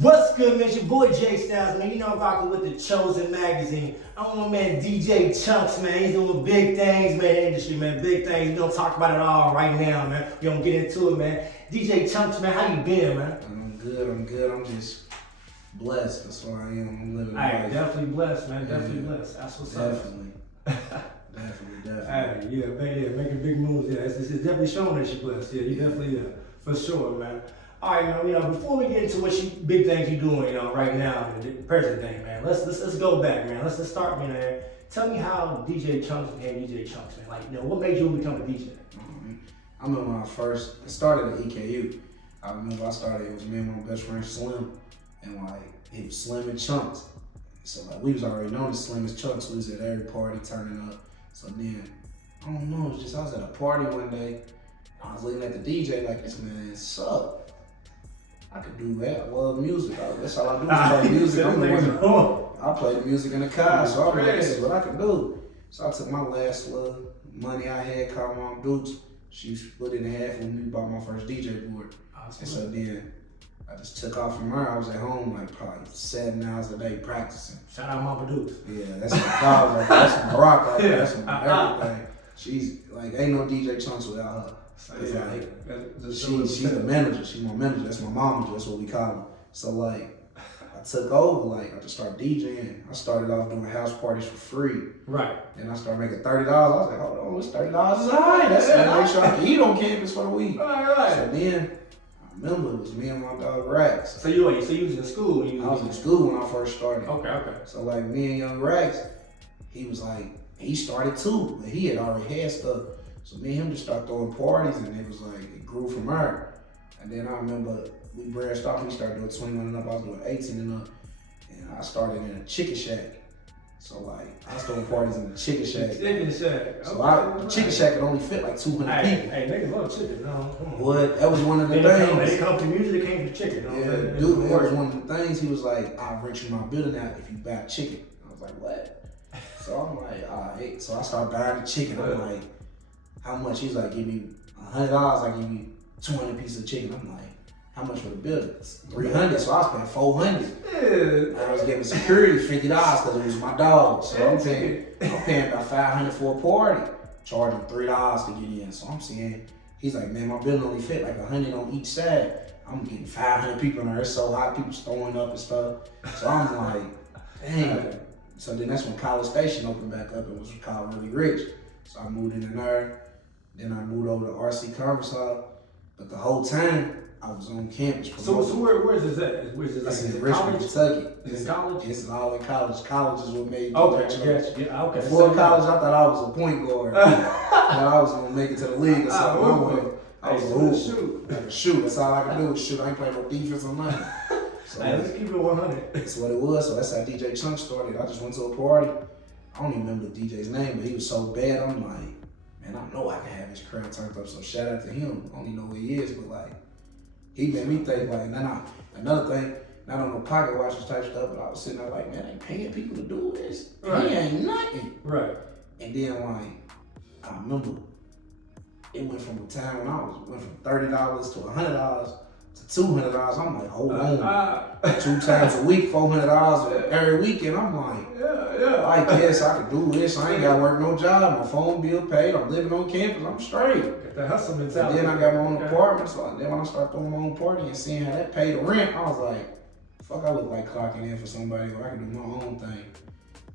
What's good, man? It's your boy Jay Styles, man. You know I'm rocking with the Chosen magazine. I'm on man DJ Chunks, man. He's doing big things, man, in the industry, man. Big things. We gonna talk about it all right now, man. We gonna get into it, man. DJ Chunks, man, how you been, man? I'm good. I'm just blessed. That's what I am. I'm living Hey, definitely blessed, man. Definitely blessed. That's what's up. Definitely. Hey, yeah, man, yeah, making big moves. Yeah, it's definitely showing that you're blessed. Yeah, you definitely for sure, man. All right, man. You know, before we get into big things you're doing, you know, right now, the present thing, man. Let's go back, man. Let's start, man. Tell me how DJ Chunks became DJ Chunks, man. Like, you know, what made you become a DJ? I remember when it started at EKU. I remember it was me and my best friend Slim, and like it was Slim and Chunks. So like we was already known as Slim and Chunks. We was at every party turning up. So then I don't know, it was just I was at a party one day. I was looking at the DJ like, this man suck. I could do that. I love music. That's all I do is play music. I play the music in the car, so I was like, this is what I can do. So I took my last little money I had, called Mom Dukes. She split it in half with me, bought my first DJ board. Awesome. And so then I just took off from her. I was at home like probably 7 hours a day practicing. Shout out Mama Dukes. Yeah, that's my dog. Like, that's my rock. Like, that's my everything. She's like, ain't no DJ Chunks without her. She's the manager. She's my manager. That's my mama. That's what we call her. So like, I took over. Like, I just started DJing. I started off doing house parties for free. Right. Then I started making $30. I was like, hold on, it's $30 is alright. That's to make sure I can eat on campus for the week. Right. So then I remember it was me and my dog Rax. So you was in school when I was in school when I first started. Okay. So like me and young Rax, he was like, he started too, but he had already had stuff. So me and him just started throwing parties, and it was like, it grew from there. And then I remember we branched off, we started doing 21 and up, I was doing 18 and up. And I started in a chicken shack. So like, I was throwing parties in the chicken shack. Chicken shack. So the chicken shack could only fit like 200 people. Hey, niggas love chicken, no? What? That was one of the things. They come to music, they came to chicken. Yeah, dude, that was one of the things. He was like, I'll rent you my building out if you buy chicken. I was like, what? So I'm like, all right. So I started buying the chicken. I'm like, how much? He's like, give me $100, I give you 200 pieces of chicken. I'm like, how much for the building? 300, so I was paying 400. Yeah. I was giving security $50 because it was my dog. So I'm paying about 500 for a party, charging $3 to get in. So I'm saying, he's like, man, my building only fit like 100 on each side. I'm getting 500 people in there. It's so hot, people throwing up and stuff. So I'm like, dang. So then that's when College Station opened back up. It was called Really Rich. So I moved in there. Then I moved over to RC Conference Hall. But the whole time, I was on campus. So where is this at? Where's this at? It's in Richmond, Kentucky. Is it college? It's all in college. College is what made me. Okay, yeah, okay. Before college, I thought I was a point guard. I was going to make it to the league or something. I was a shoot. That's all I could do was shoot. I ain't playing no defense or nothing. So let's keep it 100. That's what it was. So that's how DJ Chunks started. I just went to a party. I don't even remember the DJ's name, but he was so bad. I'm like, man, I know I can have his crowd turned up. So shout out to him. I don't even know who he is, but like, he made me think like, another thing, not on no pocket watches type stuff, but I was sitting there like, man, I ain't paying people to do this. Right. He ain't nothing. Right. And then like, I remember it went from a time when went from $30 to $100 to $200. I'm like, hold on. 2 times a week, $400 every weekend. I'm like, yeah. I guess I could do this. I ain't got to work no job. My phone bill paid. I'm living on campus. I'm straight. Get the hustle mentality. And then I got my own apartment. So then when I started throwing my own party and seeing how that paid the rent, I was like, fuck, I look like clocking in for somebody where I can do my own thing.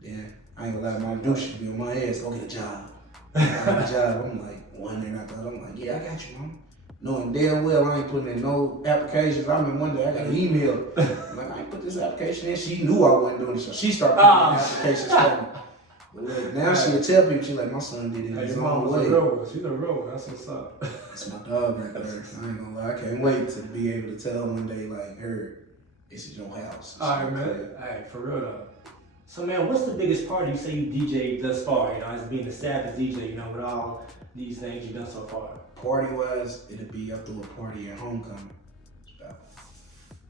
Then I ain't gonna let my douche be on my ass. Go get a job. I'm like, wondering after that. I'm like, yeah, I got you, mom. Knowing damn well I ain't putting in no applications. I remember one day I got an email. I'm like, I ain't put this application in. She knew I wasn't doing it, so she started putting in applications for me. But look, now she'll tell people, she's like, my son did it his own way. She's a real one. That's what's up. That's my dog right there. I ain't gonna lie. I can't wait to be able to tell her one day, like, her, this is your house. All right, man. All right, for real though. So, man, what's the biggest party you say you DJ'd thus far? You know, as being the savage DJ, you know, with all these things you've done so far. Party-wise, it'd be up to a party at homecoming. It's about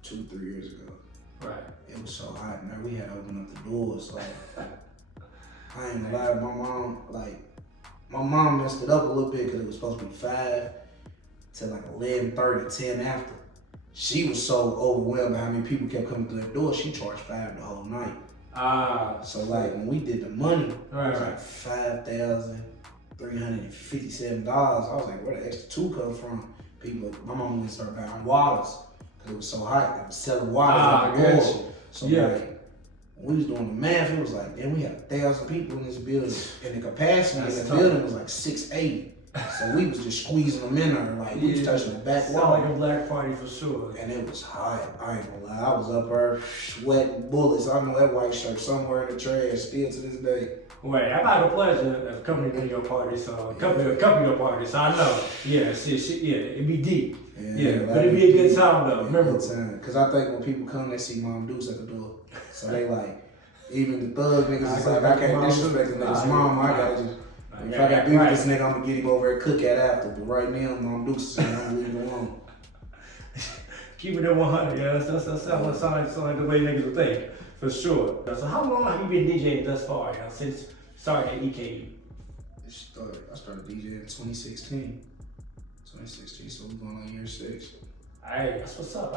2-3 years ago. Right. It was so hot, man. We had to open up the doors. Like, I ain't gonna lie, my mom messed it up a little bit because it was supposed to be 5 to like 11:30, 10 after. she was so overwhelmed by how many people kept coming through that door, she charged $5 the whole night. So like when we did the money, it was like $5,357. I was like, where the extra $2 come from? People, my mom went and started buying waters because it was so hot. They was selling waters on the board. So like when we was doing the math, it was like, then we had 1,000 people in this building, and the capacity in the building was like 680. So we was just squeezing them in there, like we was touching the back wall. Sound like a black party for sure. And it was hot. I ain't gonna lie. I was up there sweating bullets. I know that white shirt somewhere in the trash still to this day. Wait, I've had the pleasure of accompanying your party, so accompany your party, so I know. Yeah, it'd be deep. Yeah, but it'd be a good time though. Remember? Good time. Cause I think when people come, they see Mom Deuce at the door. So they like, even the thug niggas is like, I can't disrespect the nigga's mom. I gotta just. If I got beef with this nigga, I'm gonna get him over at Cook at after. But right now, Mom Deuce is saying I'm gonna leave him alone. Keep it at 100, yeah. That sounds like the way niggas would think, for sure. So how long have you been DJing thus far, since starting at EKU? I started DJing in 2016. So we're going on year 6. Hey, that's what's up,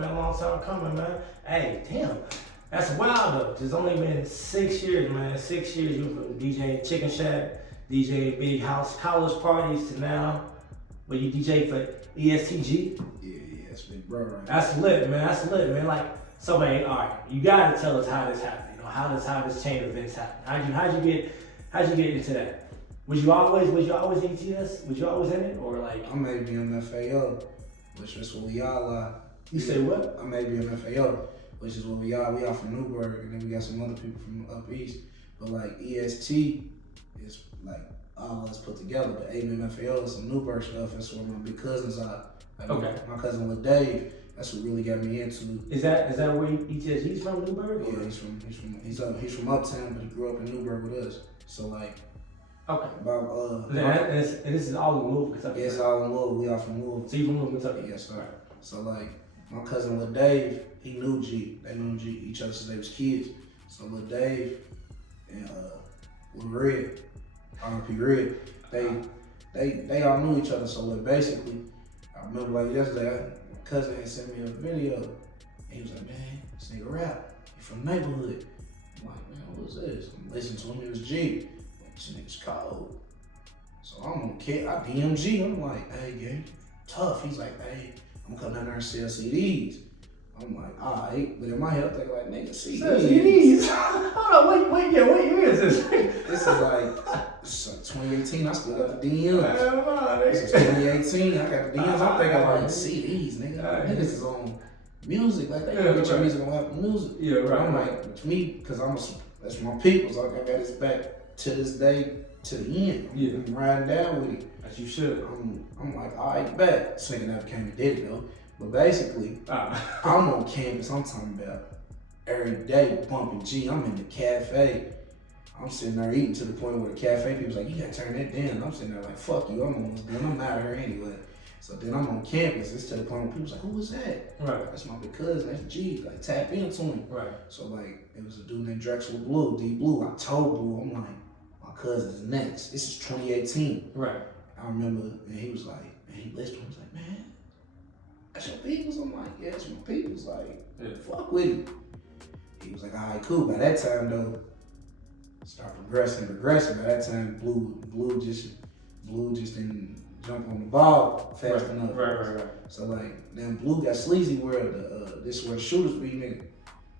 man. Long time coming, man. Hey, damn. That's wild though. It's only been 6 years, man. 6 years you've been DJing Chicken Shack, DJing big house college parties to now. But you DJ for ESTG? Yeah, it's big bro, right? That's lit, man. Like, so man, all right, you gotta tell us how this happened. How this chain of events happened. How'd you get into that? Was you always in ETS? Was you always in it, or like? I may be on FAO, which is what we all are. You say what? I may be on FAO, which is what we are. We are from Newburgh, and then we got some other people from up east. But like EST is like all of us put together. But Eminem FAO is some Newburgh stuff. That's where my big cousins are. Like my cousin with Dave. That's what really got me into. Is that where he's from, Newburgh? Yeah, he's from Uptown, but he grew up in Newburgh with us. So like, okay. About and this is all in Louisville, Kentucky. Yeah, it's all in Louisville. We all from Louisville. So you from Louisville, Kentucky? Yes, sir. So like, my cousin Lil Dave, he knew G. They knew each other since they was kids. So Lil Dave and Lil Red, R.P. Red, they all knew each other. So like basically, I remember like yesterday, my cousin had sent me a video. And he was like, man, this nigga rap. He from the neighborhood. I'm like, man, what's this? I'm listening to him. It was G. This nigga's cold. So I'm on kid. I DM G. I'm like, hey, gang, tough. He's like, hey, I'm gonna come down there and sell CDs. I'm like, alright. But in my head, I'm thinking like, nigga, CDs. Hold on, wait, what year is this? This is like 2018. I still got the DMs. This is 2018. I got the DMs. I'm thinking like, CDs, nigga. Niggas is on music. Like, they get your music on Apple Music. Yeah, right. I'm like, to me, because that's my people. So I got this back to this day, to the end. Yeah. I'm riding down with it. As you should. I'm like, all right, bet. Swinging out came and did it though. But basically, I'm on campus. I'm talking about every day bumping G. I'm in the cafe. I'm sitting there eating to the point where the cafe people's like, you gotta turn that down. I'm sitting there like, fuck you. I'm almost done. I'm out here anyway. So then I'm on campus. It's to the point where people's like, who was that? Right. That's my big cousin. That's G. Like, tap into him. Right. So like, it was a dude named Drexel Blue, D Blue. I told Blue, I'm like, my cousin's next. This is 2018. Right. I remember, and he was like, man, he listened to him. He was like, man, that's your peoples? I'm like, yeah, that's my peoples. Like, fuck with it. He was like, all right, cool. By that time, though, start progressing. By that time, Blue just didn't jump on the ball fast enough. Right. So like, then Blue got Sleazy World. This is where the shooters be, nigga.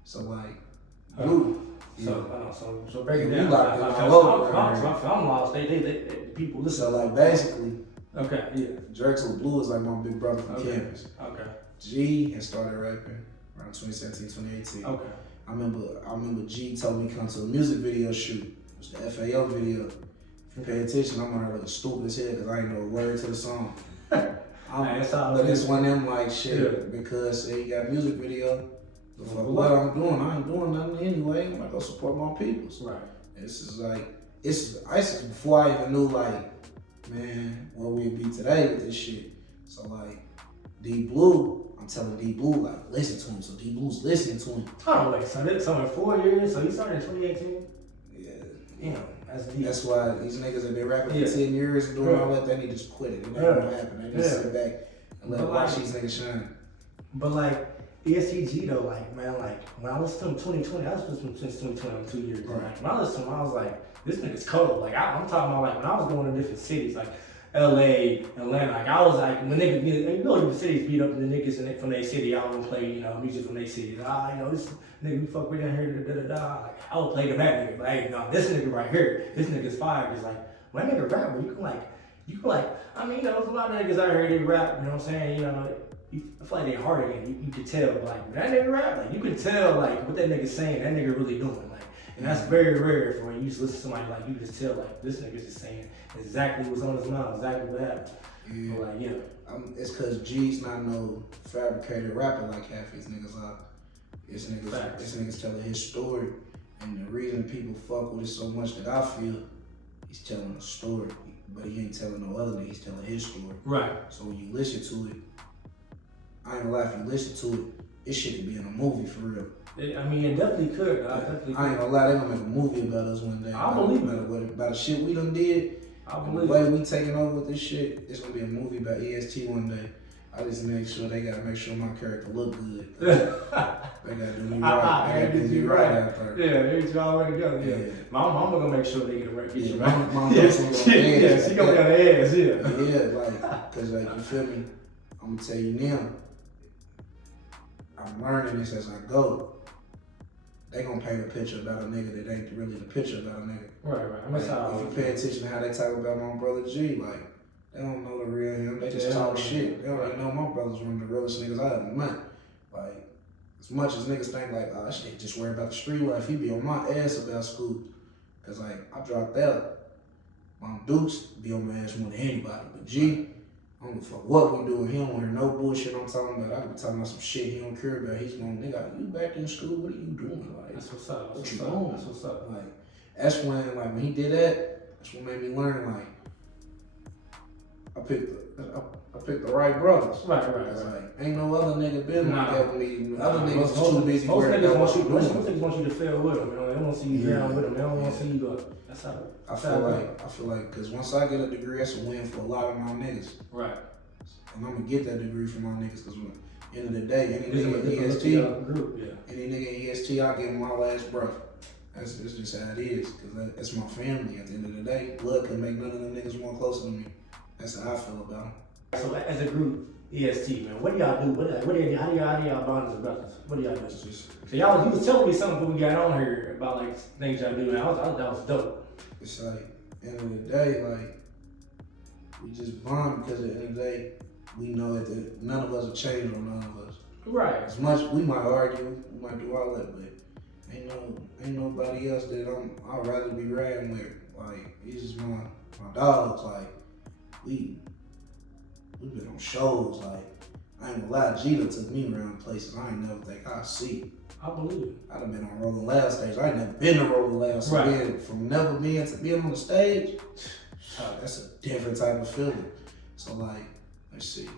So like, Blue. So break it down. I'm lost. They people listen. So like basically. Okay, yeah. Drexel Blue is like my big brother from campus. Okay. G had started rapping around 2017, 2018. Okay. I remember G told me to come to a music video shoot. It was the FAO video. If you pay attention, I'm on there looking stupid as hell because I ain't know a word to the song. But it's one of them like shit because he got a music video. Fuck what I'm doing, I ain't doing nothing anyway. I'm gonna go support my peoples. Right. This is before I even knew like, man, where we'd be today with this shit. So like, D Blue, I'm telling D Blue like, listen to him. So D Blue's listening to him. Oh, like so in 4 years. So he started in 2018. Yeah. Yeah. That's why these niggas have been rapping for 10 years and doing all that. They need to just quit it. It ain't gonna happen. They need to sit back and let watch these niggas shine. But like ESTG though, like man, like when I listened to him 2020, I was listening to him since 2020, 2 years. Right. Like, when I listened to him, I was like, this nigga's cold. Like I'm talking about like when I was going to different cities, like LA, Atlanta, like I was like when niggas you know different cities beat up the niggas from their city, I would play, music from their city. You know, this nigga we fuck with down here, da da da. Like I would play the that nigga, but hey, no, this nigga right here, this nigga's fire. Cause like when that nigga rap, bro, you can like, I mean, there's a lot of niggas out here they rap, you know what I'm saying? I feel like they harder than you can tell, but like when that nigga rap, like you can tell like what that nigga's saying, that nigga really doing, like, and that's very rare for when you just listen to somebody like you just tell like this nigga's just saying exactly what's on his mind, exactly what happened. Yeah. But like, yeah. It's cause G's not no fabricated rapper like half these niggas are. This nigga's telling his story, and the reason people fuck with it so much that I feel, he's telling a story, but he ain't telling no other nigga, he's telling his story. Right. So when you listen to it, I ain't gonna lie, if you listen to it, this shit could be in a movie for real. I mean, it definitely could. I ain't gonna lie, they gonna make a movie about us one day. I believe it. About the shit we done did. I The believe way it. we taking over with this shit, it's gonna be a movie about EST one day. I just make sure they gotta make sure my character look good. They gotta do me right. They gotta do me right out there. Yeah, it's already together. Yeah. Yeah. My mama gonna make sure they get it right. Yeah, Get mama right. gonna Yeah, ass she like gonna be on that. the ass. Yeah. Yeah, like, cause like you feel me? I'm gonna tell you now. I'm learning this as I go. They gonna paint a picture about a nigga that ain't really the picture about a nigga. Right. I mean, Like, if you pay attention to how they talk about my brother G, like, they don't know the real him. They just talk shit. They don't even know my brother's one of the realest niggas I ever met. Like, as much as niggas think like, oh, shit, just worry about the street life, he be on my ass about school. Cause like, I dropped out. Mom Dukes be on my ass more than anybody. But G, I don't give a fuck what we do. He don't hear no bullshit I'm talking about. I be talking about some shit he don't care about. He's going, nigga, you back in school, what are you doing? Like, That's what's up. what you doing? That's what's up. Like, that's when he did that, that's what made me learn, like, I picked the Wright Brothers. Right. Like, ain't no other nigga been like that with me. Other niggas is most too busy most worried niggas about want what you. you Most doing. niggas want you to fail with them. They don't want to see you down with them. They don't want to see you go. That's how. I feel like, cause once I get a degree, that's a win for a lot of my niggas. Right. And I'm gonna get that degree from my niggas, cause at the end of the day, any nigga in EST, I give him my last breath. That's just how it is, cause that's my family. At the end of the day, blood can make none of them niggas more closer to me. That's how I feel about them. So as a group, EST, man, what do y'all do? How do y'all bond as brothers? What do y'all do? So you was telling me something before we got on here about like things y'all do, and that was dope. It's like, at the end of the day, like, we just bond because at the end of the day, we know that none of us will change on none of us. Right. As much, we might argue, we might do all that, but ain't nobody else that I'd rather be riding with. Like, it's just my dogs. Like, we've been on shows. Like, I ain't gonna lie, Gita took me around places I ain't never think I'd see. I believe it. I'd have been on Rolling Loud stage. I ain't never been to Rolling Loud. So right. From never being to being on the stage, that's a different type of feeling. So like, let's see.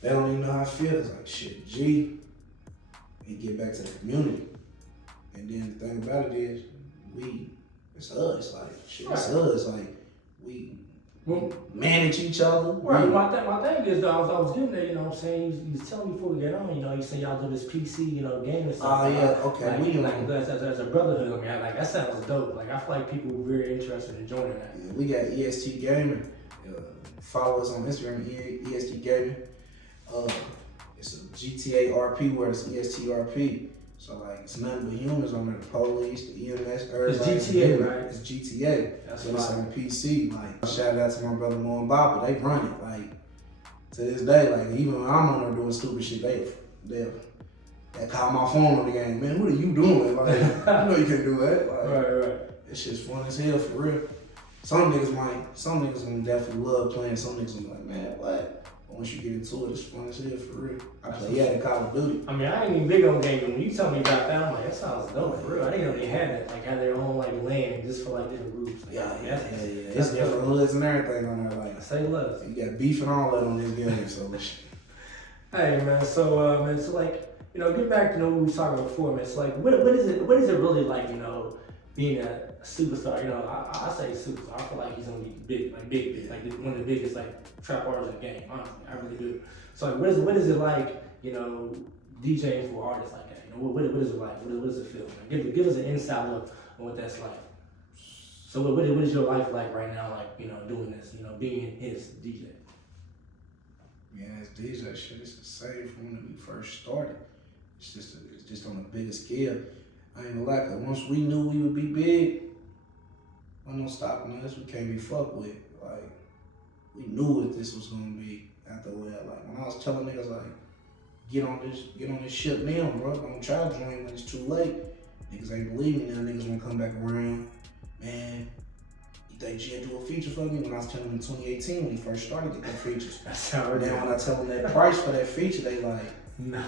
They don't even know how I feel. It's like, shit, G, he get back to the community. And then the thing about it is, it's us. Like, shit, it's us. Like, we manage each other. Right. My thing is, though, I was getting there, you know what I'm saying? You was telling me before we get on, you said y'all do this PC, game and stuff. Oh, yeah, okay. Like, as a brotherhood, I mean, like, that sounds dope. Like, I feel like people were very interested in joining that. Yeah, we got EST Gaming. Follow us on Instagram, EST Gaming. It's a GTA RP where it's EST RP. So like, it's nothing but humans on there. The police, the EMS, everybody. It's GTA, right? It's GTA. That's but it's on PC. Like, shout out to my brother Mo and Baba. They run it. Like, to this day, like, even when I'm on there doing stupid shit, they call my phone on the game. Man, what are you doing? Like, you know you can do that. Like, right. It's just fun as hell for real. Some niggas gonna definitely love playing. Some niggas gonna be like, man, what? But once you get into it, it's fun as hell for real. I play Call of Duty. I mean, I ain't even big on gaming. When you tell me about that, I'm like, that sounds dope for real. I didn't know they had that, like, had their own like land just for like different groups. Like, Yeah. It's different hoods and everything on there. Like, say less. You got beef and all that on this game. So, hey man, so like, get back to what we was talking about before, man. It's like, what is it really like, being superstar. You know, I say superstar. I feel like he's gonna be big, like one of the biggest like trap artists in the game. Honestly, I really do. So like, what is it like? You know, DJing for artists like that. You know, what is it like? What does it feel like? Give us an inside look on what that's like. So what is your life like right now? Like, you know, doing this. You know, being his DJ. Yeah, it's DJ shit. It's the same from when we first started. It's just on a bigger scale. I ain't gonna lie, 'cause once we knew we would be big, wasn't no stopping us. We can't be fucked with. Like, we knew what this was gonna be after a while. Like, when I was telling niggas, like, get on this ship now, bro. Don't try to join when it's too late. Niggas ain't believing now. Niggas won't come back around. Man, you think G do a feature for me? When I was telling them in 2018 when he first started getting features. That's how now when I tell them that price for that feature, they like, nah,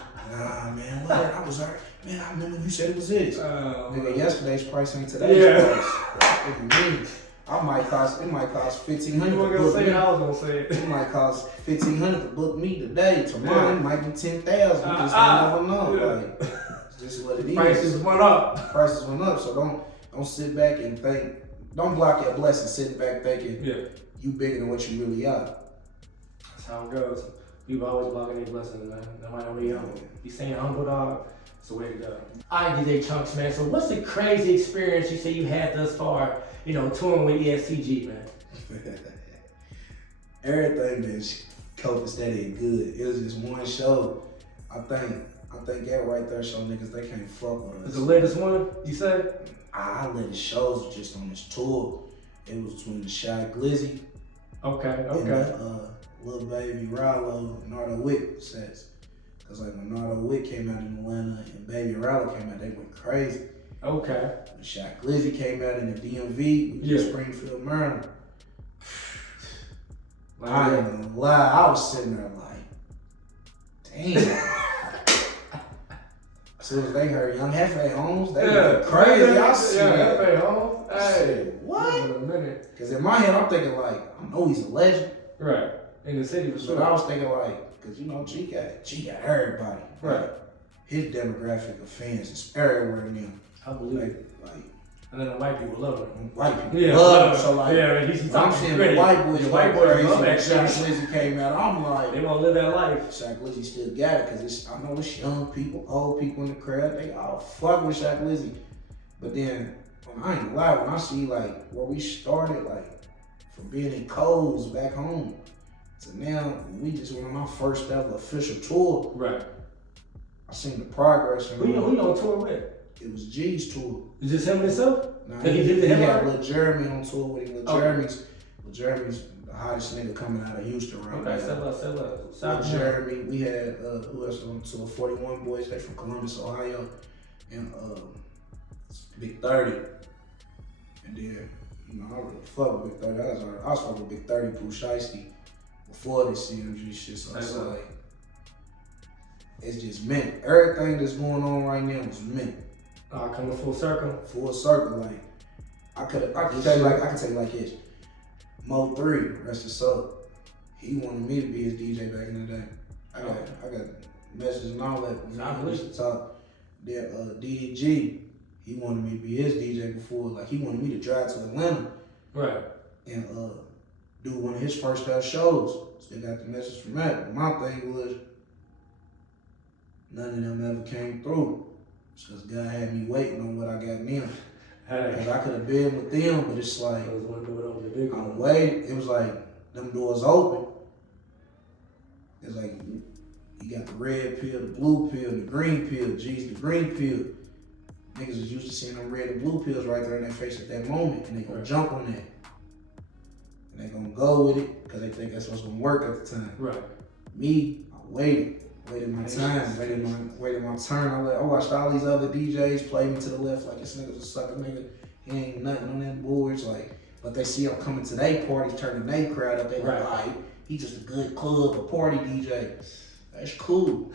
man, what? I was like, man, I remember you said it was this. Nigga, yesterday's price ain't today's price. What you mean? It might cost $1,500. You weren't gonna say it, I was gonna say it. It might cost $1,500 to book me today. Tomorrow it might be $10,000. We just never know. Yeah. Like, it's just what it is. Prices went up. Prices went up. So don't sit back and think. Don't block your blessing. Sitting back thinking you bigger than what you really are. That's how it goes. People always blocking their blessings, man. Nobody know where you saying humble dog. It's the way to go. All right, DJ Chunks, man. So what's the crazy experience you say you had thus far, you know, touring with ESTG, man? Everything been copacetic and good. It was just one show. I think that right there show niggas they can't fuck with us. Is the latest one, you said? I let the shows just on this tour. It was between the Shy Glizzy Okay. and the Little Baby Rallo, Nardo Wick sets. Cause like when Nardo Wick came out in Atlanta and Baby Rallo came out, they went crazy. Okay. When Shy Glizzy came out in the DMV, we just Springfield, Maryland. I ain't gonna lie, I was sitting there like, damn. As soon as they heard Young Hefe Holmes, they went crazy. I said, Hefe Holmes. Hey, what? In a minute. Because in my head, I'm thinking like, I know he's a legend. Right. In the city for sure. But I was thinking like, because you know, G got everybody. Right. His demographic of fans is everywhere now. I believe it. Like, and then the white people love it. White people Yeah, love him. So like, I'm seeing the white boys crazy love when that Shaq Glizzy came out. I'm like, they want to live that life. Shaq Glizzy still got it because I know it's young people, old people in the crowd. They all fuck with Shaq Glizzy. But then, I ain't gonna lie, when I see like where we started, like from being in Coles back home to now, we just went on our first ever official tour. Right. I seen the progress. Who you on tour with? It was G's tour. Is this him himself? Nah, he had Lil Jeremy on tour with him. Lil Jeremy's the hottest nigga coming out of Houston right now. Okay, sell up. Lil Jeremy, we had who else on tour? 41 Boys, they from Columbus, Ohio, and Big 30. And then, you know, I really fuck with Big 30. I was fucking with Big 30, Pooh Shiesty before this CMG shit. So it's like, it's just meant. Everything that's going on right now is meant. Coming full circle. Full circle, like I could tell you like this. Mo 3, rest his soul. He wanted me to be his DJ back in the day. I got messages and all that. We used to talk. Then DDG, he wanted me to be his DJ before. Like he wanted me to drive to Atlanta. Right. And do one of his first shows. Still got the message from that. But my thing was none of them ever came through. Because God had me waiting on what I got now. Because I could have been with them, but it's like, I'm waiting. It was like, them doors open. It's like, you got the red pill, the blue pill, the green pill. G's the green pill. Niggas is used to seeing them red and blue pills right there in their face at that moment, and they gonna jump on that. And they gonna go with it, because they think that's what's gonna work at the time. Right. Me, I waited my time, waited my turn. I watched all these other DJs play me to the left like this nigga's a sucker nigga. He ain't nothing on them boards, like, but they see I'm coming to their party, turning their crowd up. They like, all right, he just a good club, a party DJ. That's cool.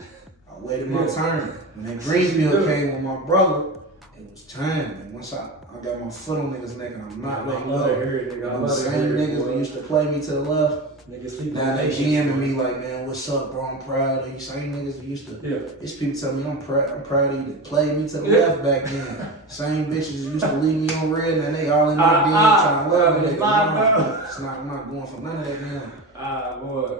I waited my turn. When that green pill came with my brother, it was time. And once I got my foot on niggas' neck and I'm not letting go. The same niggas that used to play me to the left, Niggas sleep Now on they that shit. DMing me like, man, what's up, bro? I'm proud of you. Same niggas used to. Yeah. It's people tell me I'm proud of you that played me to the left back then. Same bitches used to leave me on red and they all in their DM trying to love me. I'm not going for none of that now. Boy,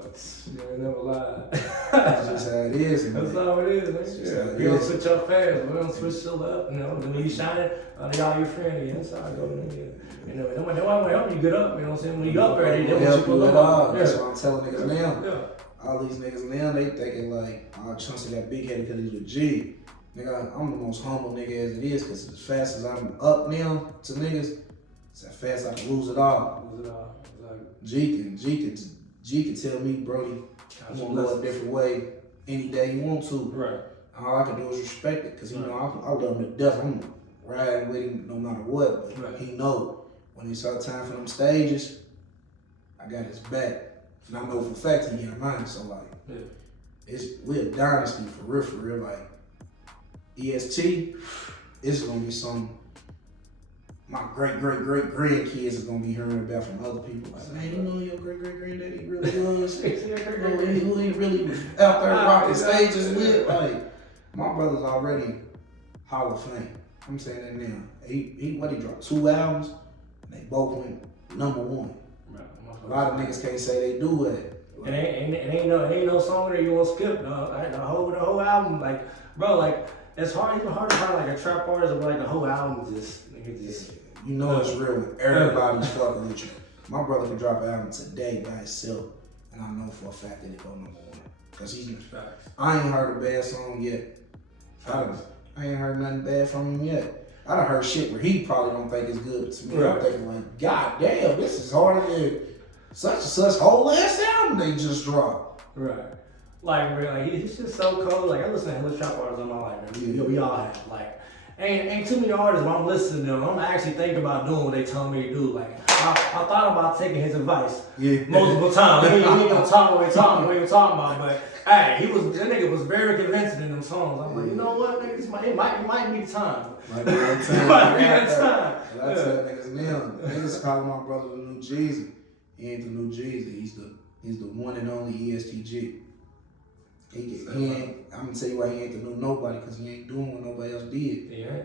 you ain't never lied. That's just how it is, man. That's how it is, man. You don't switch up fast, we don't switch still up, you know. When you shining, they all your friend again. That's how I go, nigga. You know, they want to help you get up, you know what I'm saying? When you up already, they want you to go up. That's what I'm telling niggas now. Yeah. All these niggas now, they thinking like, oh, Chauncey got big headed because he's a G. Nigga, I'm the most humble nigga as it is, because as fast as I'm up now to niggas, it's as fast as I can lose it all. Lose it all. Exactly. G can tell me, Brody, I'm gonna go a different way any day you want to. Right. All I can do is respect it, because, you know, I love him to death. I'm riding with him no matter what, but he know when it's our time for them stages, I got his back. And I know for a fact he got mine, so like, we're a dynasty for real, like, EST, it's gonna be something my great grandkids is gonna be hearing about from other people. Like, man, you know your great granddaddy really was. Who he really out there rocking stages with. Like, my brother's already Hall of Fame. I'm saying that now. He dropped 2 albums, and they both went #1. A lot of niggas can't say they do it. And ain't no song that you won't skip. The whole album, like, bro, like, it's hard to find like a trap artist, but like the whole album just. You know it's real when everybody's fucking with you. My brother can drop an album today by himself, and I know for a fact that it go #1. Cause I ain't heard a bad song yet. I ain't heard nothing bad from him yet. I done heard shit where he probably don't think it's good, but to me, I'm thinking like, God damn, this is harder than such and such whole ass album they just dropped. Right. Like he's just so cold. Like, I listen to hella trap artists all my life, man. We all have. Like, ain't too many artists, but I'm listening to them. I'm actually thinking about doing what they tell me to do. Like, I thought about taking his advice multiple times. He ain't gonna talk what he talking about, but hey, that nigga was very convincing in them songs. I'm like, you know what, nigga, it might be time. Might be that time. Might be that time. I tell niggas now, niggas calling my brother the new Jeezy. He ain't the new Jeezy. He's the one and only ESTG. I'm gonna tell you why he ain't the new nobody, because he ain't doing what nobody else did. Yeah.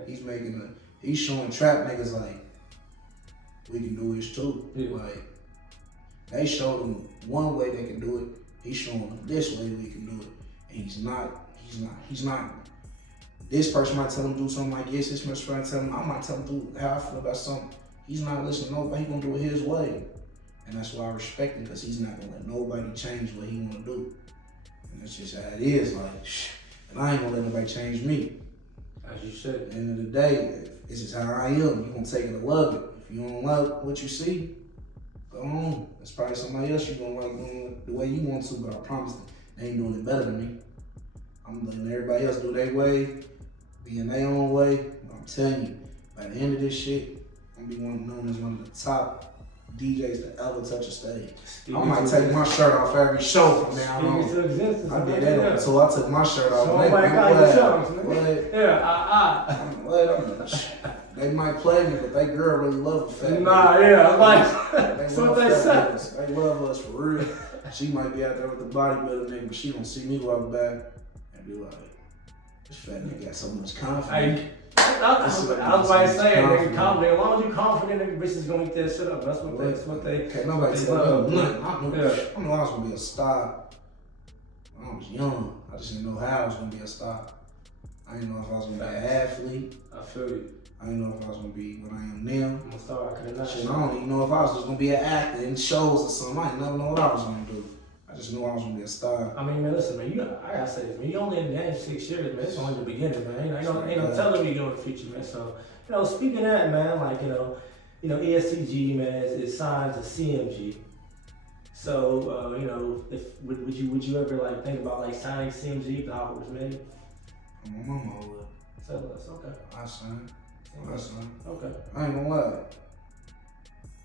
He's showing trap niggas like, we can do this too. Yeah. Like, they showed him one way they can do it. He's showing them this way we can do it. And he's not. This person might tell him do something like this. This person might tell him, I might tell him do how I feel about something. He's not listening to nobody. He's gonna do it his way. And that's why I respect him, because he's not gonna let nobody change what he wanna do. And that's just how it is. Like, and I ain't gonna let nobody change me. As you said. At the end of the day, this is how I am. You're gonna take it or love it. If you don't love what you see, go on. There's probably somebody else you're gonna like doing the way you want to, but I promise they ain't doing it better than me. I'm letting everybody else do their way, being their own way. But I'm telling you, by the end of this shit, I'm gonna be known as one of the top DJs to ever touch a stage. I might take my shirt off every show from now on. I did that until I took my shirt off. They might play me, but they girl really love a fat. Nah, yeah, I'm like, that's what they say. They love us for real. She might be out there with the bodybuilder nigga, but she gonna see me walk back and be like, this fat nigga got so much confidence. I was about to say, nigga, confident. As long as you confident, nigga, bitches gonna eat that shit up. That's what they. Can't nobody tell me nothing. I knew I was gonna be a star when I was young. I just didn't know how I was gonna be a star. I didn't know if I was gonna be an athlete. I feel you. I didn't know if I was gonna be what I am now. I'm a star. I don't even know if I was just gonna be an actor in shows or something. I didn't never know what I was gonna do. I just knew I was gonna be a star. I mean, man, listen, man, I gotta say this, man. You only in the game 6 years, man. It's only the beginning, man. Ain't no telling me you're in the future, man. So, speaking of that, man, like, ESTG, man, is signed to CMG. So, would you ever like think about like signing CMG if the offer was made? My mama would. So that's okay. I signed. Okay. I ain't gonna lie.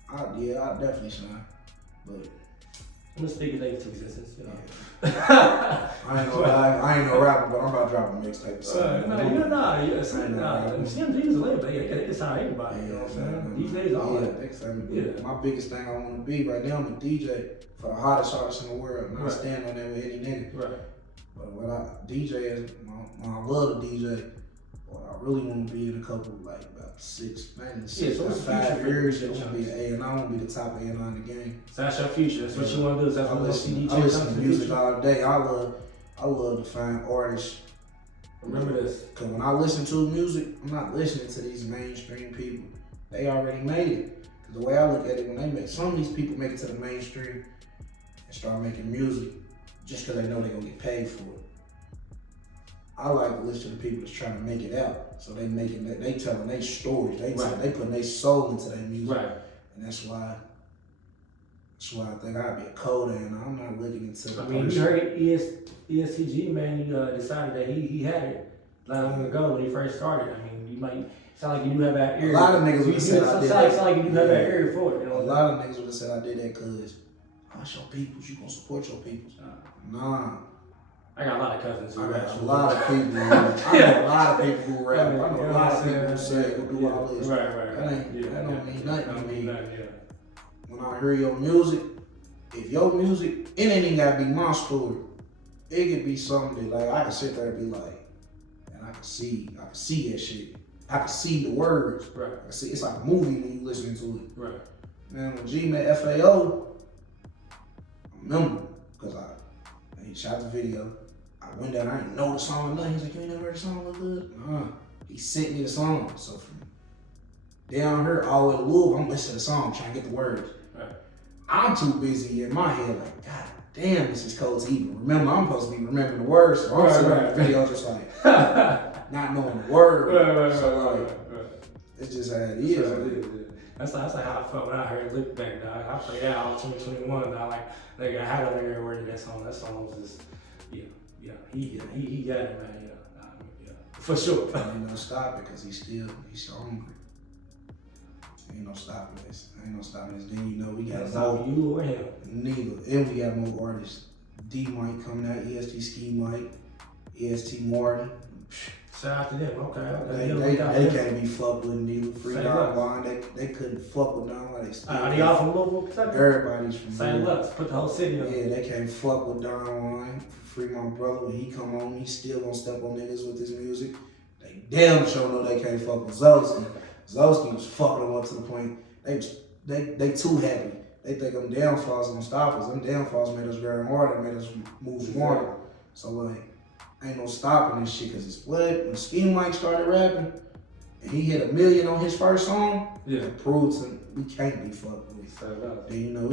I definitely sign, but I'm gonna speak it into existence, you know. I ain't no rapper, but I'm about to drop a mixtape. CMG's a label, they can sign anybody, you know what I'm saying? These days, all that. My biggest thing I want to be right now, I'm a DJ for the hottest artists in the world. Not Right. stand on there with any nigga. Right. But what I DJ is, I love to DJ. What I really want to be in a couple, like about 5 years, it want to be an A&R, I want to be the top A&R in the game. So that's your future. That's what you want to do. That's I what listen to DJ music all day. I love to find artists. Remember this. Cause when I listen to music, I'm not listening to these mainstream people. They already made it. Cause the way I look at it, some of these people make it to the mainstream and start making music just cause they know they're gonna get paid for it. I like to listen to the people that's trying to make it out. So they telling their stories. They putting their soul into their music. Right. And that's why I think I'd be a coder, and I'm not looking into the you heard ESTG, man, he decided that he had it long ago when he first started. I mean, you might sound like you do have that ear. A lot of niggas would have said I did that. Sound like you do have that ear for it. You know? A lot of niggas would have said I did that because that's your peoples. You gonna support your peoples. Nah. I got a lot of cousins who I rap. got a lot of people. I know a lot of people who rap. I know a lot of people who say who do all this. Right. That don't mean nothing to me. Yeah. When I hear your music, if your music, it ain't even gotta be my story. It could be something that like I can sit there and be like, and I can see that shit. I can see the words. Right. I can see it's like a movie when you listening to it. Right. Man, when G met FAO, I remember because he shot the video. I went down, I didn't know the song or nothing. He's like, you ain't never heard the song look good? He sent me the song. So from down here all the way to Louisville, I'm listening to the song, trying to get the words. Right. I'm too busy in my head, like, God damn, this is cold to even remember. I'm supposed to be remembering the words. So I'm sitting in the video just like, not knowing the words. It's just how it is. That's like how I felt when I heard Look Back, dog. I played that all 2021, dog. Like I had every word of that song. That song was just, he got it, man. For sure. Ain't no stopping because he's hungry. Ain't no stopping this. Then you know we got more. You or him? Neither. And we got more artists. D Mike coming out, ESD Ski Mike, EST Martin. Shout out to them. Okay. They can't be fucked with neither. Free Don Juan, they couldn't fuck with Don Juan. Are they all from Louisville, Kentucky? Everybody's from St. Louis. Put the whole city on. Yeah, they can't fuck with Don Juan. Free my brother, when he come on, he still gonna step on niggas with his music. They damn sure know they can't fuck with Zowski. Zowski was fucking them up to the point they too happy. They think them downfalls gonna stop us. Them downfalls made us very hard, made us move smarter. So like, ain't no stopping this shit, cause it's what? When Ski Mike started rapping and he hit 1 million on his first song, it proved to we can't be fucked with. Then you know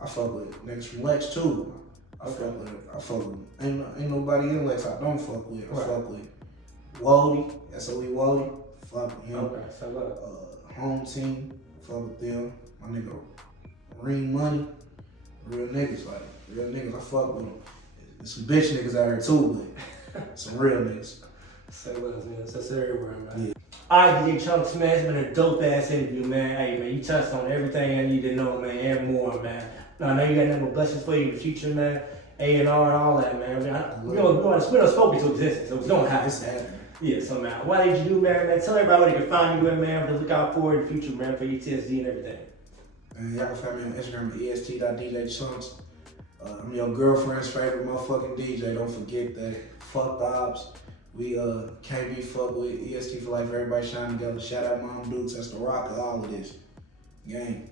I fuck with niggas from Lex too. I fuck with ain't nobody in Lex I don't fuck with. I fuck with Wally, SOE Wally, fuck with him. Home team, fuck with them. My nigga Ring Money, real niggas, I fuck with them. There's some bitch niggas out here too, but some real niggas. Say less, man. That's everywhere, man. Yeah. Alright, DJ Chunks, man. It's been a dope ass interview, man. Hey, man, you touched on everything I need to know, man, and more, man. Now, I know you got nothing but blessings for you in the future, man. A&R and all that, man. We don't spoke into existence, so it's gonna happen. It's happening. Yeah, so man, what did you do, man? Tell everybody where they can find you at, man. To look out for in the future, man, for your TSD and everything. Man, y'all can find me on Instagram at est.djchunks. I'm your girlfriend's favorite motherfucking DJ. Don't forget that. Fuck the ops. We can't be fucked with. EST for life. Everybody shine together. Shout out Mom Dukes. That's the rock of all of this. Gang.